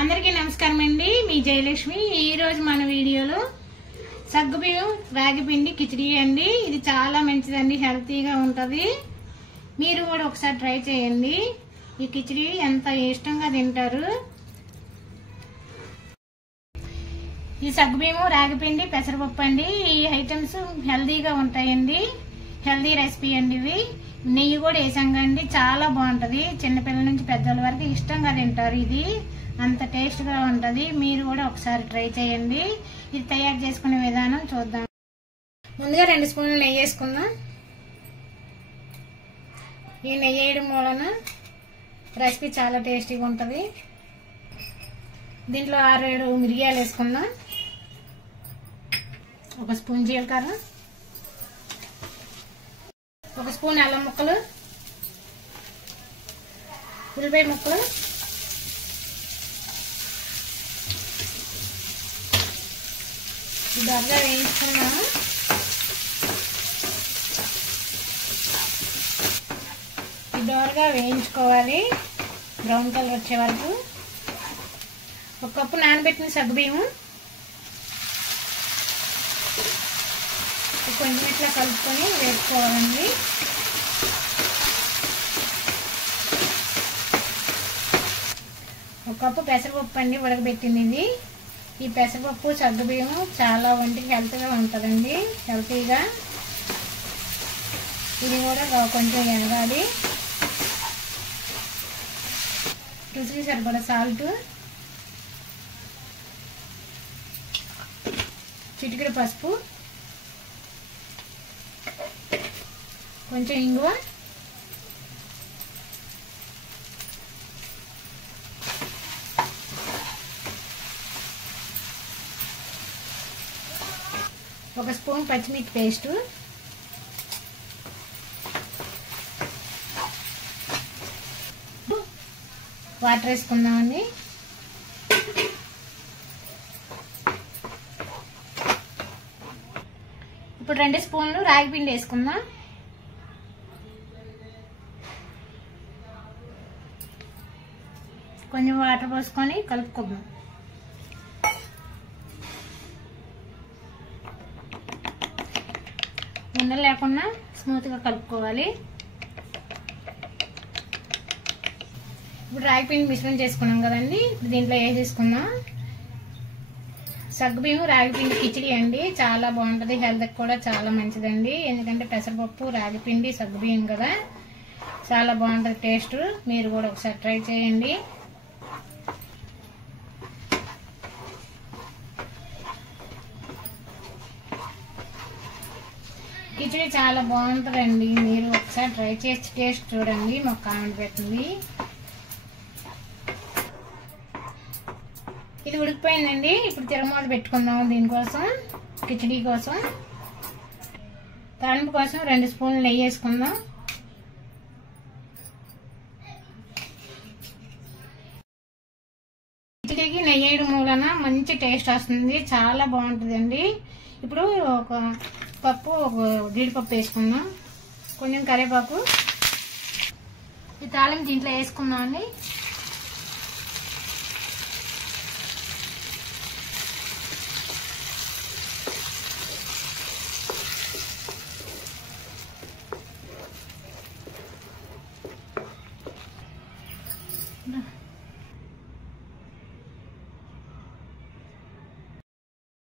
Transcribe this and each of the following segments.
అందరికీ నమస్కారం అండి. మీ జయలక్ష్మి. ఈ రోజు మన వీడియోలో సగ్గుబియ్యం రాగి పిండి కిచిడి అండి. ఇది చాలా మంచిదండి, హెల్తీగా ఉంటది. మీరు కూడా ఒకసారి ట్రై చేయండి. ఈ కిచిడి ఎంత ఇష్టంగా తింటారు. ఈ సగ్గుబియ్యం రాగి పిండి పెసరపప్పు అండి. ఈ ఐటమ్స్ హెల్తీగా ఉంటాయండి. హెల్తీ రెసిపీ అండి ఇవి. నెయ్యి కూడా వేసాంగండి, చాలా బాగుంటది. చిన్నపిల్లల నుంచి పెద్దల వరకు ఇష్టంగా తింటారు. ఇది అంత టేస్ట్ గా ఉంటది. మీరు కూడా ఒకసారి ట్రై చేయండి. ఇది తయారు చేసుకునే విధానం చూద్దాం. ముందుగా 2 స్పూన్లు నెయ్యి వేసుకుందాం. ఈ నెయ్యి వేయడం వలన రెసిపీ చాలా టేస్టీగా ఉంటది. దీంట్లో 6-7 మిరియాలు వేసుకుందాం. 1 స్పూన్ జీలకర్ర, 1 స్పూన్ అల్లం ముక్కలు, ఉల్లిపాయ ముక్కలు, దొరగా వేయించుకున్నాము. దోరగా వేయించుకోవాలి, బ్రౌన్ కలర్ వచ్చే వరకు. 1 కప్పు నానబెట్టిన సగ్గుబియ్యం కొంచెం ఇట్లా కలుపుకొని వేసుకోవాలండి. ఒక కప్పు పెసరపప్పు అండి, ఉడకబెట్టింది ఇది. ఈ పెసరపప్పు సగ్గుబియ్యం చాలా ఒంటికి హెల్త్గా ఉంటుందండి, హెల్తీగా. ఇది కూడా కొంచెం ఎనగాలి. రుచికి సరిపడా సాల్ట్, చిటికెడు పసుపు, కొంచెం ఇంగువ, ఒక స్పూన్ పచ్చిమిర్చి పేస్టు, వాటర్ వేసుకుందామండి. ఇప్పుడు 2 స్పూన్లు రాగి పిండి వేసుకుందాం. కొంచెం వాటర్ పోసుకొని కలుపుకుందాం. ఉండలు లేకుండా స్మూత్గా కలుపుకోవాలి. ఇప్పుడు రాగి పిండి మిశ్రమం చేసుకున్నాం కదండి, దీంట్లో వేసేసుకుందాం. సగ్గుబియ్యం రాగి పిండి కిచిడి అండి, చాలా బాగుంటుంది. హెల్త్కి కూడా చాలా మంచిదండి. ఎందుకంటే పెసరపప్పు, రాగి పిండి, సగ్గుబియ్యం కదా, చాలా బాగుంటుంది టేస్ట్. మీరు కూడా ఒకసారి ట్రై చేయండి. కిచిడి చాలా బాగుంటుందండి. మీరు ఒకసారి ట్రై చేసి టేస్ట్ చూడండి, మాకు కామెంట్ పెట్టండి. ఇది ఉడికిపోయిందండి. ఇప్పుడు తిరగమాత పెట్టుకుందాం. దీనికోసం కిచిడి కోసం తాలింపు కోసం 2 స్పూన్లు నెయ్యి వేసుకుందాం. కిచిడికి నెయ్యి వేయడం మూలన మంచి టేస్ట్ వస్తుంది, చాలా బాగుంటుందండి. ఇప్పుడు 1 కప్పు జీడిపప్పు వేసుకుందాం, కొంచెం కరివేపాకు. ఈ తాలింపు దీంట్లో వేసుకుందాం అండి.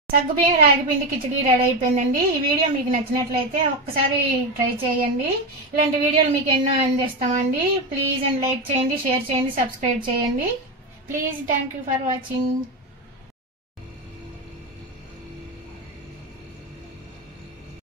సగ్గుబియ్యం రాగి పిండి కిచిడి రెడీ అయిపోయిందండి. ఈ వీడియో మీకు నచ్చినట్లయితే ఒక్కసారి ట్రై చేయండి. ఇలాంటి వీడియోలు మీకు ఎన్నో అందిస్తామండి. ప్లీజ్ అండ్ లైక్ చేయండి, షేర్ చేయండి, సబ్స్క్రైబ్ చేయండి. Please. Thank you for watching.